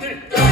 capite! Ah!